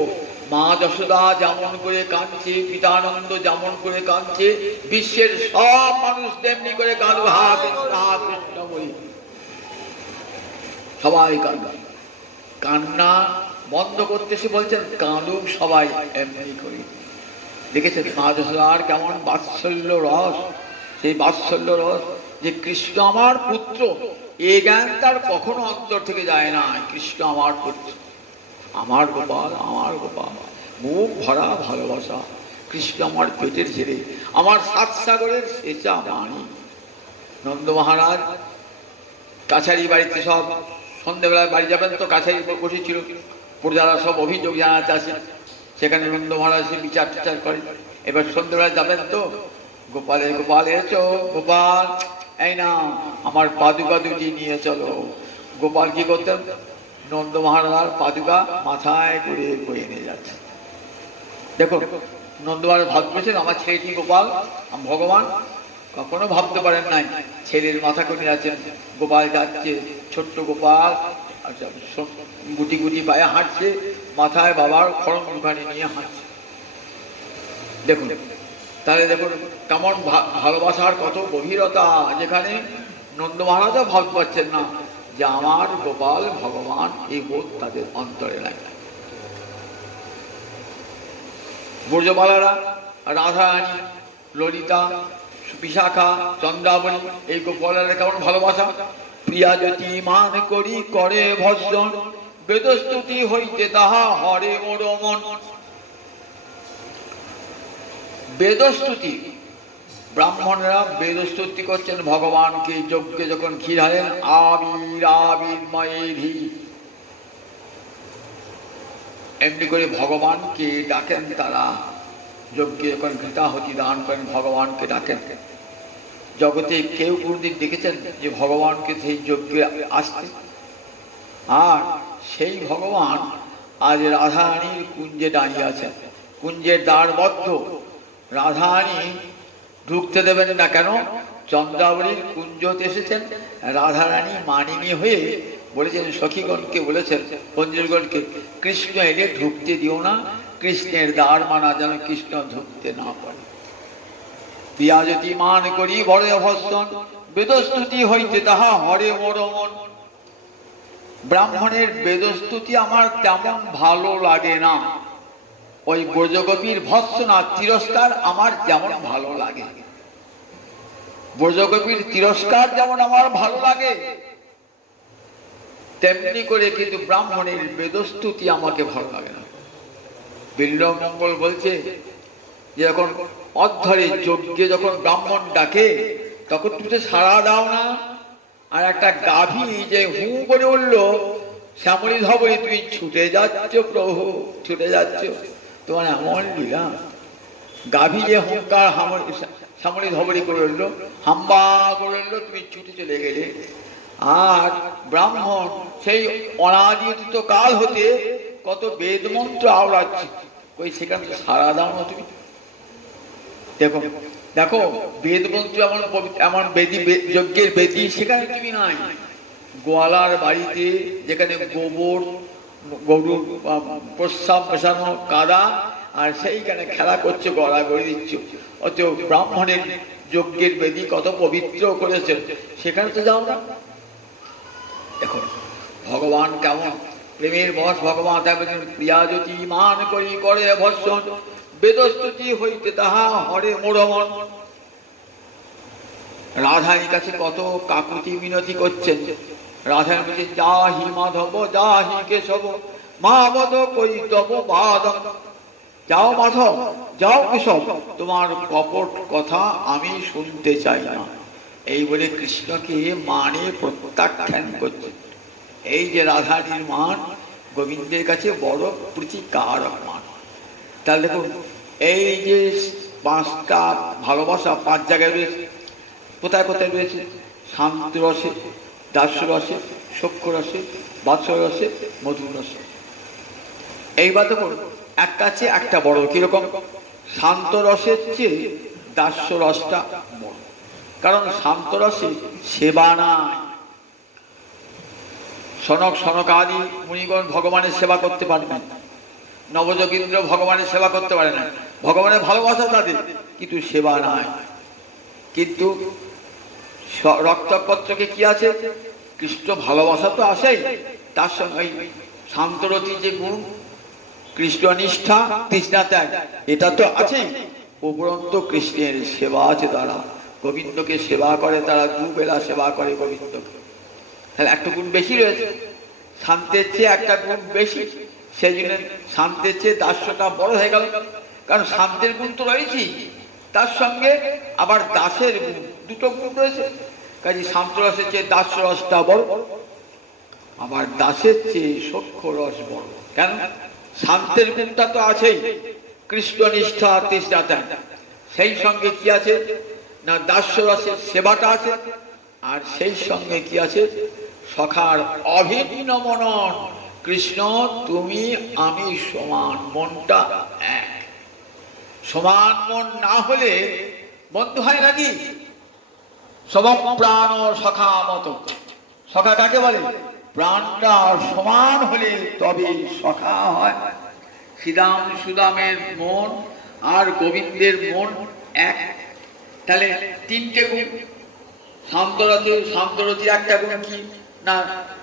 মা যশোদা যেমন করে কাঁদছে, পিতানন্দ যেমন করে কাঁদছে, বিশ্বের সব মানুষ তেমনি করে কাঁদবে, হা কৃষ্ণ হা কৃষ্ণ বলি সবাই কাঁদবে। কান্না বন্ধ করতে সে বলছেন কাঁদুক সবাই এমনি করে। দেখেছেন মা যশোদার কেমন বাৎসল্য রস, সেই বাৎসল্য রস যে কৃষ্ণ আমার পুত্র, এ জ্ঞান তার কখনো অন্তর থেকে যায় না। কৃষ্ণ আমার পুত্র, আমার গোপাল, আমার গোপাল, মুখ ভরা ভালোবাসা। কৃষ্ণ আমার পেটের ছেড়ে, আমার সাত সাগরের সেচা বাণী। নন্দ মহারাজ কাছারি বাড়িতে সব সন্ধ্যেবেলায় বাড়ি যাবেন তো, কাছারি বসেছিল, প্রজারা সব অভিযোগ জানাতে আসে, সেখানে নন্দ মহারাজ সে বিচার টিচার করে। এবার সন্ধ্যেবেলায় যাবেন তো, গোপালের গোপাল এসেছ গোপাল, এই না আমার পাদুকা দুটি নিয়ে চলো। গোপাল কি করতেন, নন্দ মহারাজ পাদুকা মাথায় করে বয়ে নিয়ে যাচ্ছে। দেখো নন্দ মহারাজ ভাবতেছেন আমার ছেলেটি গোপাল, ভগবান কখনো ভাবতে পারেন নাই ছেলের মাথা করে যাচ্ছেন। গোপাল যাচ্ছে, ছোট্ট গোপাল, আচ্ছা গুটি গুটি পায়ে হাঁটছে, মাথায় বাবার খড়ম দুখানি নিয়ে হাঁটছে। দেখুন তাহলে দেখুন কেমন ভালোবাসার কত গভীরতা, যেখানে নন্দ মহারাজও ভাবতে পারছেন না যে আমার গোপাল ভগবান, এই বোধ তাদের অন্তরে নাই। ব্রজবালারা, রাধারানী, ললিতা, বিশাখা, চন্দ্রাবলী, এই গোপালের কেমন ভালোবাসা। প্রিয়া জ্যোতি মান করি করে ভর্ষণ, বেদস্তুতি হইতে তাহা হরে মোর মন। বেদস্তুতি, ব্রাহ্মণরা বেদস্তুতি করছেন ভগবানকে। যজ্ঞে যখন ক্ষীর হারেন, আবির আবির ময়েধি, এমনি করে ভগবানকে ডাকেন তারা। যজ্ঞে যখন ঘৃতাহুতি দান করেন, ভগবানকে ডাকেন। জগতে কেউ কোনদিন দেখেছেন যে ভগবানকে সেই যজ্ঞে আসতে? আর সেই ভগবান আজ রাধারানীর কুঞ্জে দাঁড়িয়ে আছেন, কুঞ্জের দ্বার বদ্ধ। রাধারানী ঢুকতে দেবেন না কেন? চন্দ্রাবলীর কুঞ্জতে এসেছেন, রাধারানী মানিনী হয়ে বলেছেন, সখীগণকে বলেছেন, পঞ্জীরগণকে, কৃষ্ণ এলে ঢুকতে দিও না, কৃষ্ণের দ্বার মানা যেন কৃষ্ণ ঢুকতে না পারে। প্রিয়া জ্যোতি মান করি বড় ভর্ষণ, বেদস্তুতি হইতে তাহা হরে মোর মন। ব্রাহ্মণের বেদস্তুতি আমার তেমন ভালো লাগে না, ওই ব্রজগোপীর ভর্ৎসনা তিরস্কার আমার যেমন ভালো লাগে। ব্রজগোপীর তিরস্কার যেমন আমার ভালো লাগে, তেমনি করে কিন্তু ব্রাহ্মণের বেদস্তুতি আমাকে ভালো লাগে না। বিল্বমঙ্গল বলছে যে যখন অধ্যরে যজ্ঞে যখন ব্রাহ্মণ ডাকে, তখন তুমি তো সাড়া দাও না। আর একটা গাভী যে হু করে উঠলো, শ্যামলী ধবনী, তুমি ছুটে যাচ্ছ প্রভু, ছুটে যাচ্ছ, তোমার এমন লীলা। গাভী যে হুঙ্কার শ্যামলী ধবনী করে উঠলো, হাম্বা করে উঠলো, তুমি ছুটে চলে গেলে। আর ব্রাহ্মণ সেই অনাদিত কাল হতে কত বেদমন্ত্র আওড়াচ্ছে, ওই সেখানে সাড়া দাও না তুমি। দেখো দেখো বেদমন্ত্র এমন এমন বেদি, যজ্ঞের বেদি, সেখানে তুমি নাই। গোয়ালার বাড়িতে যেখানে গোবর, গরুর প্রস্রাব মেশানো কাদা, আর সেইখানে খেলা করছে, গড়াগড়ি দিচ্ছ। অত ব্রাহ্মণের যজ্ঞের বেদি কত পবিত্র করেছে, সেখানে তো যাও না। দেখো ভগবান কেমন প্রেমের বশ। ভগবান প্রিয়া জ্যোতি মান করি করে ভর্ষণ, বেদস্তুতি হইতে তাহা হরে মোর মন। রাধার কাছে কত কাকুতি মিনতি করছেন। রাধার বলছে, যাহি মাধব যাহি কেশব, মাবদ কৈতব বাদ। যাও মাধব, যাও কেশব, তোমার কপট কথা আমি শুনতে চাই না। এই বলে কৃষ্ণকে মানে প্রত্যাখ্যান করছে। এই যে রাধারীর মান গোবিন্দের কাছে বড় প্রীতিকারক মান। তাহলে দেখুন এই যে পাঁচটা ভালোবাসা পাঁচ জায়গায় রয়েছে, কোথায় কোথায় রয়েছে? শান্ত রসে, দাস্য রসে, সখ্য রসে, বাৎসল্য রসে, মধুর রসে। এইবার দেখুন একটা আছে একটা বড়। কিরকম? শান্ত রসের চেয়ে দাস্য রসটা বড়, কারণ শান্ত রসে সেবা নাই। সনক সনকাদি মুনিগণ ভগবানের সেবা করতে পারবেন, নবযোগীন্দ্র ভগবানের সেবা করতে পারে না। ভগবানের ভালোবাসা তাদের, কিন্তু সেবা নাই। কিন্তু রক্তপত্রকে কি আছে? কৃষ্ণ ভালোবাসা তো আসেই, তার সঙ্গে শান্তরতি যে গুণ, কৃষ্ণ নিষ্ঠা তৃষ্ণা ত্যাগ এটা তো আছেই, উপরন্ত কৃষ্ণের সেবা আছে, তারা গোবিন্দকে সেবা করে, তারা দুবেলা সেবা করে গোবিন্দকে। তাহলে একটা গুণ বেশি রয়েছে, শান্তের চেয়ে একটা গুণ বেশি, সেই জন্য শান্তের চেয়ে দাস্যটা বড় হয়ে গেল। কারণ শান্তের গুণ তো রয়েছেই, তার সঙ্গে আবার দাসের গুণ, দুটো গুণ রয়েছে। কাজে শান্ত রসের চেয়ে দাস্য রসটা বড়, আবার দাসের চেয়ে সখ্য রস বড়। কেন? শান্তের গুণটা তো আছেই, কৃষ্ণ নিষ্ঠা তৃষ্ণা ত্যাগ, সেই সঙ্গে কি আছে না দাস্য রসের সেবাটা আছে, আর সেই সঙ্গে কি আছে সখার অভিন্ন মনন। কৃষ্ণ তুমি আমি সমান, মনটা এক। সমান মন না হলে বন্ধু হয় নাকি? সব প্রাণ সখা মতো, সখা কাকে বলে? প্রাণটা সমান হলে তবে সখা হয়। শ্রীরাম সুদামের মন আর গোবিন্দের মন এক। তাহলে তিনটে গুণ, শান্তরতির একটা গুণ কি না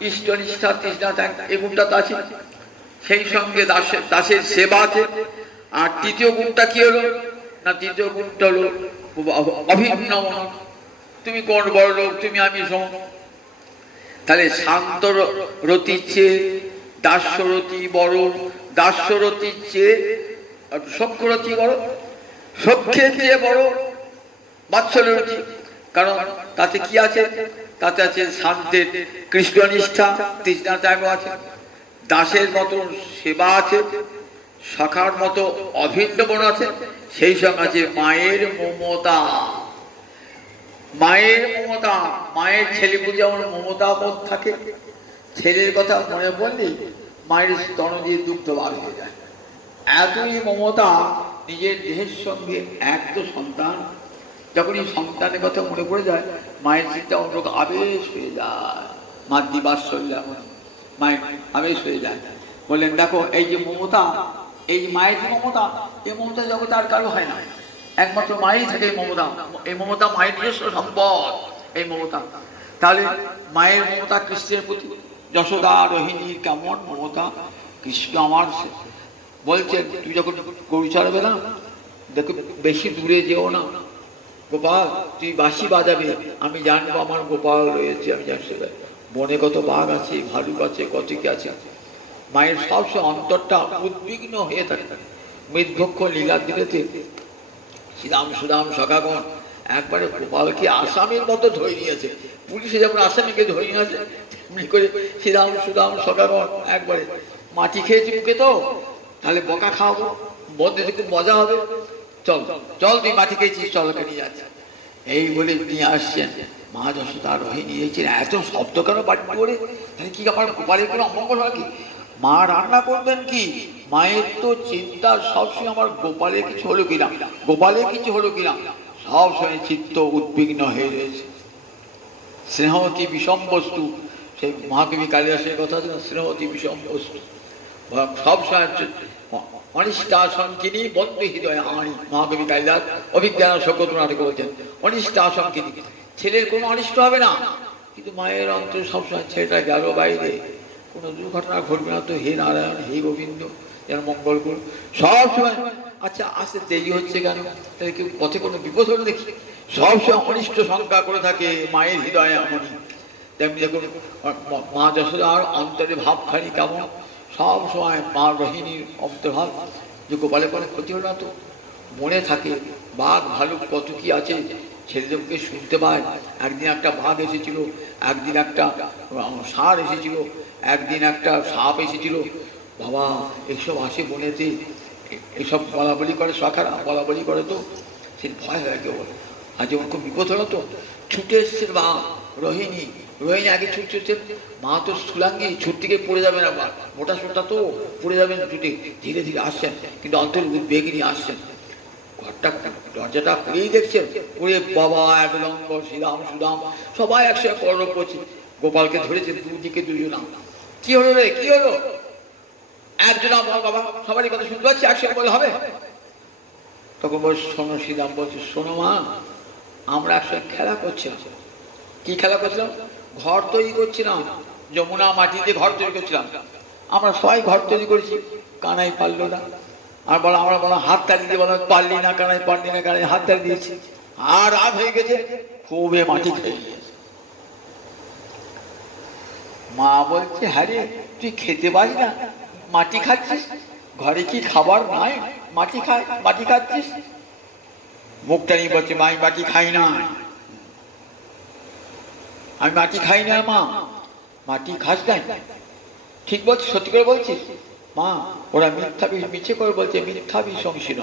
ইষ্ট নিষ্ঠা তৃষ্ণা ত্যাগ, এই গুণটা তো আছে। সেই সঙ্গে দাসের সেবা আছে। আর তৃতীয় গুণটা কি হলো না, তৃতীয় গুণটা হলো অভিন্ন মনন। তুমি কোন বড় লোক, তুমি আমি সম। তাহলে শান্ত রতির চেয়ে দাস্যরতি বড়, দাস্যরতির চেয়ে সখ্যরতি বড়, সখ্যের চেয়ে বড় বাৎসল্যরতি। কারণ তাতে কি আছে? তাতে আছে শান্তের কৃষ্ণ নিষ্ঠা তৃষ্ণা ত্যাগ আছে, দাসের মতো সেবা আছে, সখার মতো অভিন্ন মন আছে, সেই সঙ্গে আছে মায়ের মমতা। মায়ের মমতা, মায়ের ছেলে প্রতি যেমন মমতা বোধ থাকে, ছেলের কথা মনে পড়লে মায়ের স্তন দিয়ে দুগ্ধ বার হয়ে যায়, এতই মমতা নিজের দেহের সঙ্গে। এক তো সন্তান, যখন এই সন্তানের কথা মনে পড়ে যায় মায়ের চিন্তা অন্য আবেশ হয়ে যায়, মাতৃবাৎসল্য মায়ের আবেশ হয়ে যায়। বললেন দেখো এই যে মমতা, এই যে মায়ের যে মমতা, এই মমতা জগতে আর কারো হয় না, একমাত্র মায়েরই থাকে এই মমতা। এই মমতা মায়ের নিজস্ব সম্পদ, এই মমতা। তাহলে মায়ের মমতা কৃষ্ণের প্রতি, যশোদা রোহিণীর কেমন মমতা, কৃষ্ণ আমার বলছেন তুই যখন গরু চড়াবে না, দেখো বেশি দূরে যেও না, গোপাল তুই বাঁশি বাজাবে, আমি জানবো আমার গোপাল রয়েছে, আমি জানতে পারি বনে কত বাঘ আছে, ভালুক আছে, কত কি আছে। মায়ের সবসময় অন্তরটা উদ্বিগ্ন হয়ে থাকে। মৃদভক্ষ লীলার দিনেতে শ্রীরাম সুদাম সখাগণ একবারে গোপালকে আসামির মতো ধরে নিয়েছে, পুলিশে যেমন আসামিকে ধরে নিয়েছে তেমনি করে শ্রীরাম সুদাম সখাগণ একবারে মাটি খেয়েছি মুখে, তো তাহলে বকা খাওয়াবো, বন্ধে খুব মজা হবে, চল চল তুই মাটি খেয়েছিস, চল ওকে নিয়ে যাচ্ছে। এই বলে নিয়ে আসছেন মা যশোদা রোহিণী। নিয়েছেন এত শব্দ কেন বাড়ি করে? তাহলে কি আমার গোপালের কোনো অমঙ্গল হয় কি? মা রান্না করবেন কি? মায়ের তো চিন্তা সবসময় আমার গোপালের কিছু হলো কিনা, গোপালের কিছু হলো কিনা, সবসময় চিত্ত উদ্বিগ্ন হয়ে রয়েছে। স্নেহতি বিষম বস্তু, সেই মহাকবি কালিদাসের কথা ছিল, স্নেহতি বিষম বস্তু। সবসময় অনিষ্টাশঙ্কিনী বন্ধু হৃদয় আনি, মহাকবি কালিদাস অভিজ্ঞান শকত নাটকে বলছেন অনিষ্টাশঙ্কিনী, ছেলের কোনো অনিষ্ট হবে না, কিন্তু মায়ের অন্তরে সবসময় ছেলেটা গেল বাইরে, কোনো দুর্ঘটনা ঘটবে না তো, হে নারায়ণ হে গোবিন্দ যেন মঙ্গল করুন সবসময়। আচ্ছা আসতে দেরি হচ্ছে কেন? তাহলে কেউ পথে কোনো বিপদ হলো দেখি, সবসময় অনিষ্ট শঙ্কা করে থাকে মায়ের হৃদয়ে এমনই। তেমনি দেখুন মা যশোদার অন্তরে ভাবখানি কেমন, সব সময় মা রোহিণীর অন্তর্ভাব যে গোপালে কোনো ক্ষতি হলো না তো, মনে থাকে বাঘ ভালুক কত কি আছে, ছেলেদেরকে শুনতে পায়। একদিন একটা বাঘ এসেছিল, একদিন একটা ষাঁড় এসেছিল, একদিন একটা সাপ এসেছিল। বাবা এইসব আসে বনেতে, এইসব বলা বলি করে, সখারা বলা বলি করে, তো সে ভয় হয়ে কেবল। আর যেমন খুব বিপদ হলো তো ছুটে এসছে বা রোহিণী, রোহিণী আগে ছুটছে, মা তো স্থূলাঙ্গী, ছুট থেকে পড়ে যাবেন, আবার মোটা সোটা তো পড়ে যাবেন, ছুটে ধীরে ধীরে আসছেন, কিন্তু অন্তর উদ্বেগে নিয়ে আসছেন। ঘরটা দরজাটা খুলেই দেখছেন, ওরে বাবা এক লম্ব শ্রীরাম সুদাম সবাই একসঙ্গে কর্ণ করছে, গোপালকে ধরেছে দুদিকে দুজনা। কি হলো রে, কি হলো? একজনা বল বাবা, সবারই কথা শুনতে পাচ্ছি, একসঙ্গে বলে হবে? তখন বল শোনো, শ্রীরাম বলছে শোনো মা, আমরা একসঙ্গে খেলা করছিলাম। কি খেলা করছিলাম? ঘর তৈরি করছিলাম, যমুনা মাটি দিয়ে ঘর তৈরি করছিলাম। আমরা সবাই ঘর তৈরি করেছি, কানাই পারলো না। আর বলো আমরা বলো হাত তালি দিয়ে বলো পারলি না কানাই, পারলি না কানাই, হাত তালি দিয়েছি। আর রাত হয়ে গেছে, খুবই মাটি খেয়ে গিয়েছে। মা বলছে হ্যাঁ রে, তুই খেতে পাস না, মাটি খাচ্ছিস, ঘরে কি খাবার নাই, মাটি খায়, মাটি খাচ্ছিস। মুখটা নিয়ে বলছে মা আমি মাটি খাই না, আমি মাটি খাই না। মা মাটি খাস নাই? ঠিক বলছিস, সত্যি করে বলছিস? মা ওরা মিথ্যা মিছে করে বলছে, মিথ্যা বিশংসীন।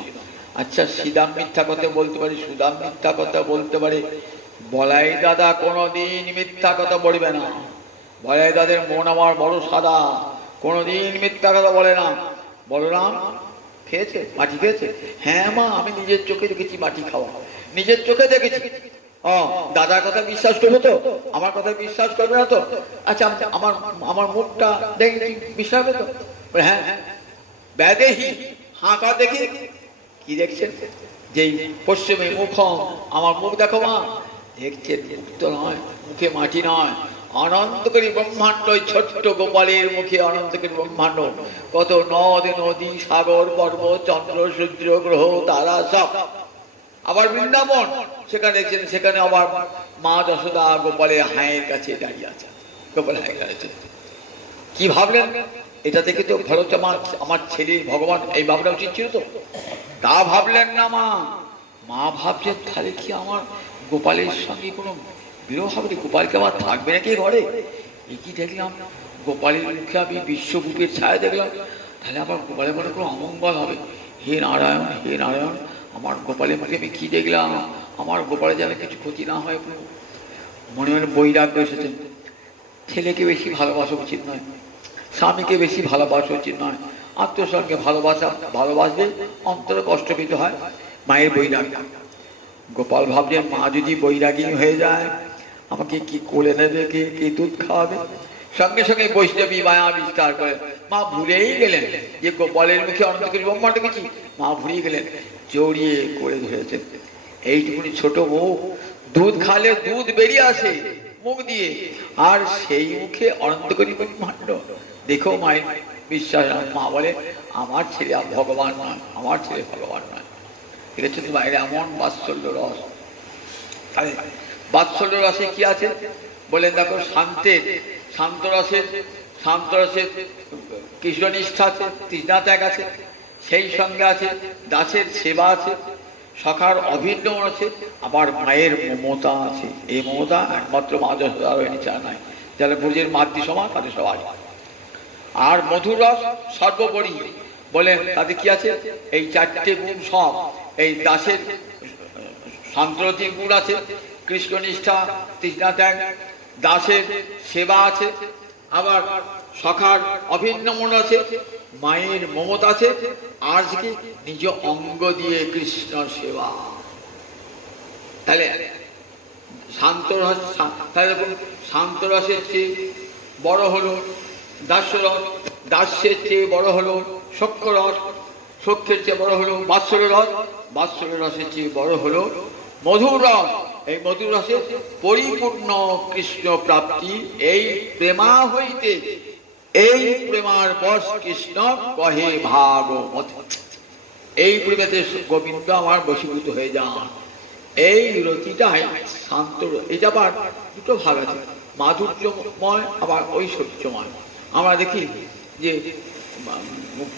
আচ্ছা সিদাম মিথ্যা কথা বলতে পারে, সুদাম মিথ্যা কথা বলতে পারে, বলাই দাদা কোনোদিন মিথ্যা কথা বলবে না। বলাই দাদের মন আমার বড় সাদা, কোনোদিন মিথ্যা কথা বলে না। বলরাম খেয়েছে, মাটি খেয়েছে? হ্যাঁ মা আমি নিজের চোখে দেখেছি মাটি খাওয়া, নিজের চোখে দেখেছি। ও দাদার কথা বিশ্বাস করবে তো, আমার কথা বিশ্বাস করবে না তো? আচ্ছা আমার আমার মুখটা দেখে বিশ্বাস হবে তো? হ্যাঁ ব্যাদেহি, হাঁকা দেখি। কি দেখছেন? যেই পশ্চিমে মুখ, আমার মুখ দেখো মা। দেখছেন মুখ তো নয়, মুখে মাটি নয়, অনন্তকারী ব্রহ্মাণ্ড। ওই ছোট্ট গোপালের মুখে অনন্তকারী ব্রহ্মাণ্ড, কত নদ নদী সাগর পর্বত চন্দ্র সূর্য গ্রহ তারা সব। আবার বৃন্দাবন, সেখানে দেখছেন সেখানে আবার মা যশোদা গোপালের হায়ের কাছে দাঁড়িয়ে আছে, গোপাল হায়ের কাছে। কি ভাবলেন? এটা দেখে তো ভালো আমার ছেলে ভগবান, এই ভাবনা উচিত ছিল তো। তা ভাবলেন না মা। মা ভাবছেন তাহলে কি আমার গোপালের সঙ্গে কোনো বিরহ হবে? গোপালকে আমার থাকবে নাকি ঘরে? এই কি দেখলাম, গোপালের মুখে আমি বিশ্বরূপের ছায়া দেখলাম, তাহলে আমার গোপালের মনে কোনো অমঙ্গল হবে। হে নারায়ণ, হে নারায়ণ, আমার গোপালের মুখে আমি কি দেখলাম, আমার গোপালের যেন কিছু ক্ষতি না হয়। মনে মনে বৈরাগ্য এসেছেন। ছেলেকে বেশি ভালোবাসা উচিত নয়, স্বামীকে বেশি ভালোবাসা উচিত নয়। আত্মসঙ্গে ভালোবাসলে অন্তরে কষ্ট পেতে হয়। মায়ের বৈরাগ্য। গোপাল ভাবছেন মা যদি বৈরাগী হয়ে যায়, আমাকে কি কোলে নেবে, কে দুধ খাওয়াবে? সঙ্গে সঙ্গে বৈষ্ণবী মায়া বিস্তার করে। মা ভুলেই গেলেন যে গোপালের মুখে অনন্তকারী ব্রহ্মাণ্ড দেখেছি। মা ভুলিয়ে গেলেন, জড়িয়ে করে ধরেছেন। এইটুকুনি ছোট মুখ, দুধ খালে দুধ বেরিয়ে আসে মুখ দিয়ে, আর সেই মুখে অনন্তকারী ব্রহ্মাণ্ড। দেখো মায়ের বিশ্বাস। মা বলে আমার ছেলে ভগবান নয়, আমার ছেলে ভগবান নয়। এটা হচ্ছে মায়ের এমন বাৎসল্য রস। তাহলে বাৎসল্য রসে কি আছে বলেন? দেখো শান্ত রসের কৃষ্ণনিষ্ঠা আছে, তৃষ্ণা ত্যাগ আছে, সেই সঙ্গে আছে দাসের সেবা আছে, সখার অভিন্ন আছে, আবার মায়ের মমতা আছে। এই মমতা একমাত্র মা যশোদার নিচা নাই, যারা ব্রজের মাতৃ সমান তাদের সবাই। আর মধুর রস সর্বোপরি বলেন তাতে কি আছে? এই চারটে গুণ সব। এই দাসের শান্তরতির গুণ আছে, কৃষ্ণনিষ্ঠা তৃষ্ণা ত্যাগ, দাসের সেবা আছে, আবার সখার অভিন্ন মন আছে, মায়ের মমতা আছে, আর কি নিজ অঙ্গ দিয়ে কৃষ্ণ সেবা। তাহলে শান্তরস, তাহলে দেখুন শান্তরসের চেয়ে বড় হলো দাস্যরস, দাস্যের চেয়ে বড় হলো সখ্যরস, সখ্যের চেয়ে বড় হলো বাৎসল্য রস, বাৎসল্য রসের চেয়ে বড় হলো মধুর রস। এই মধুর রসের পরিপূর্ণ কৃষ্ণ প্রাপ্তি এই প্রেমা হইতে। এই প্রেমার বশ কৃষ্ণ কহে ভাগবত। এই প্রেমেতে গোবিন্দ আমার বশীভূত হয়ে যান। এই রতিটা শান্ত, এটা আবার দুটো ভাগ আছে, মাধুর্যময় আবার ঐশ্বর্যময়। আমরা দেখি যে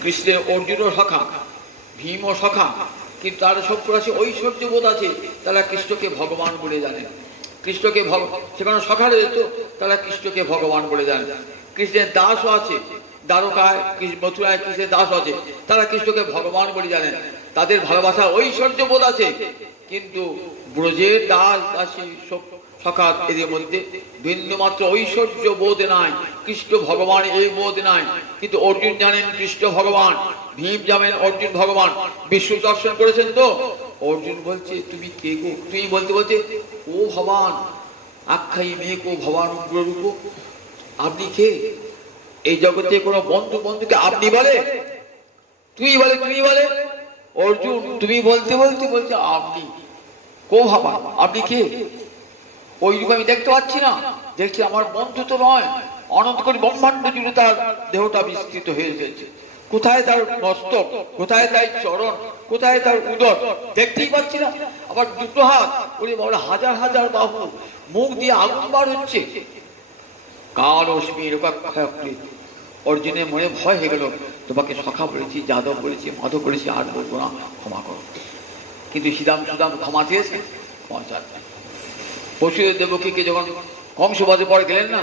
কৃষ্ণের অর্জুনও সখা, ভীমও সখা, কিন্তু তার সবগুলো আছে ঐশ্বর্য বোধ আছে। তারা কৃষ্ণকে ভগবান বলে জানেন, কৃষ্ণকে সেখানে সখা রয়েছে, তারা কৃষ্ণকে ভগবান বলে জানেন। কৃষ্ণের দাসও আছে, দ্বারকায় মথুরায় কৃষ্ণের দাস আছে, তারা কৃষ্ণকে ভগবান বলে জানেন। তাদের ভালোবাসা ঐশ্বর্য বোধ আছে, কিন্তু ব্রজের দাস দাসী সখা এদের মধ্যে বিন্দুমাত্র ঐশ্বর্য বোধ নাই, কৃষ্ণ ভগবান এই বোধ নাই। কিন্তু অর্জুন জানেন কৃষ্ণ ভগবান, ভীম জানেন অর্জুন ভগবান। বিশ্ব দর্শন করেছেন তো? অর্জুন বলছে তুমি কে গো? তুমি বলতে বলতে ও ভগবান আখ্যায়ী মেয়ে কো ভগবান উগ্ররূপ। আপনি কে? এই জগতে কোনো বন্ধুকে আপনি বলে, তুই বলে, তুমি বলে। অর্জুন তুমি বলতে বলতে বলছে আপনি কো ভগবান, আপনি কে? ওই রূপ আমি দেখতে পাচ্ছি না, দেখছি আমার বন্ধু তো নয়, অনন্তকারী ব্রহ্মাণ্ড জুড়ে তার দেহটা বিস্তৃত হয়ে গেছে। কোথায় তার মস্তক, কোথায় তার চরণ, কোথায় তার উদর, দেখতেই পাচ্ছি না। আবার দুটো হাত, ওরে বড় হাজার হাজার বাহু, মুখ দিয়ে আগুন বার হচ্ছে। কাল অশ্মির অর্জুনের মনে ভয় হয়ে গেল, তোমাকে সখা বলেছি, যাদব বলেছি, মাধব বলেছি, আর বলবো না, ক্ষমা করো। কিন্তু সুদাম ক্ষমা চেয়েছে, ক্ষমা চান। বসুদেব দেবকীকে যখন কংসবধে পরে গেলেন না,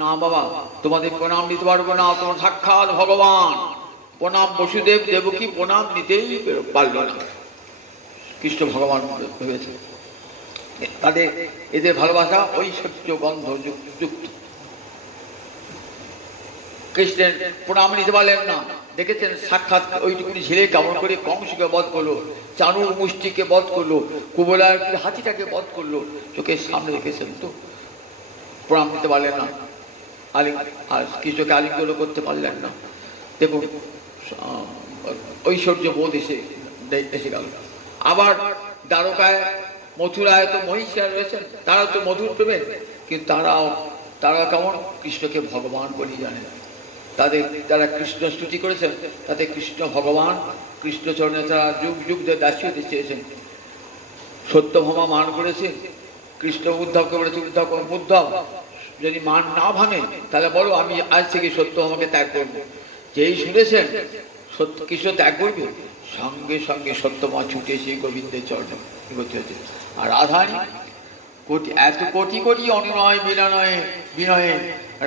না বাবা তোমাদের প্রণাম নিতে পারবো না, তোমার সাক্ষাৎ ভগবান। প্রণাম বসুদেব দেবকী প্রণাম নিতেই পারল না। কৃষ্ণ ভগবান ভেবেছে তাদের, এদের ভালোবাসা ঐশ্বর্য গন্ধ যুক্ত। কৃষ্ণের প্রণাম নিতে পারলেন না। দেখেছেন সাক্ষাৎ ওইটুকুনি ছেলে কেমন করে কংসকে বধ করলো, চানুর মুষ্টিকে বধ করলো, কুবলার হাতিটাকে বধ করলো, চোখের সামনে দেখেছেন তো। প্রণাম নিতে পারলেন না, আর কৃষ্ণকে আলিঙ্গন করতে পারলেন না। দেখুন ঐশ্বর্য বোধ এসে গেল। আবার দ্বারকায় মথুরায় তো মহিষীরা রয়েছেন, তারা তো মধুর প্রেমে, কিন্তু তারা কেমন কৃষ্ণকে ভগবান বলি জানেন। তাদের যারা কৃষ্ণ স্তুতি করেছেন তাতে কৃষ্ণ ভগবান, কৃষ্ণচরণে তারা যুগ যুগ ধরে দাসী হতে চেয়েছেন। সত্যভামা মান করেছেন, কৃষ্ণ উদ্ধবকে বলেছে উদ্ধব উদ্ধব যদি মান না ভাঙে তাহলে বলো আমি আজ থেকে সত্যভামাকে ত্যাগ করবো। যেই শুনেছেন সত্য কৃষ্ণ ত্যাগ করবে, সঙ্গে সঙ্গে সত্যমা ছুটে এসে গোবিন্দের চরণে গতি হয়েছে। আর রাধানী এত কোটি কোটি অনুনয় বিনয়ে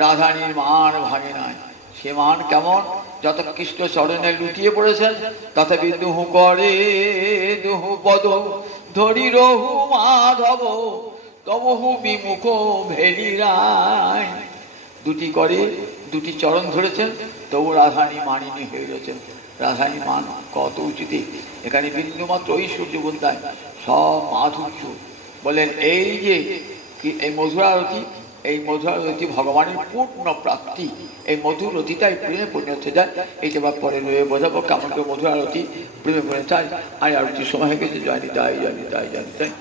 রাধানীর মান ভাঙে নাই। সে মান কেমন, যত কৃষ্ণ চরণে লুটিয়ে পড়েছেন তথাপি দুহু করে দুহু পদ ধরি রহু মাধব তবহু বিমুখ ভেলি রায়। দুটি করে দুটি চরণ ধরেছেন, তবু রাধানী মানিনী হয়ে গেছেন। রাধানী মান কত উচিতে, এখানে বিন্দুমাত্র ঐশ্বর্য বলতায় সব মাধুর্য বলেন। এই যে এই মধুরারতি, এই মধুরারতি ভগবানের পূর্ণ প্রাপ্তি। এই মধুরতিটাই প্রেমে পরিণত হয়ে যায়। এইটা বা পরে রয়ে বোঝাবো কেমন করে মধুরারতি প্রেমে পরিণত হয়। আর আরতির সময় হয়ে গেছে। জয় নিতাই, জয় নিতাই, জয় নিতাই।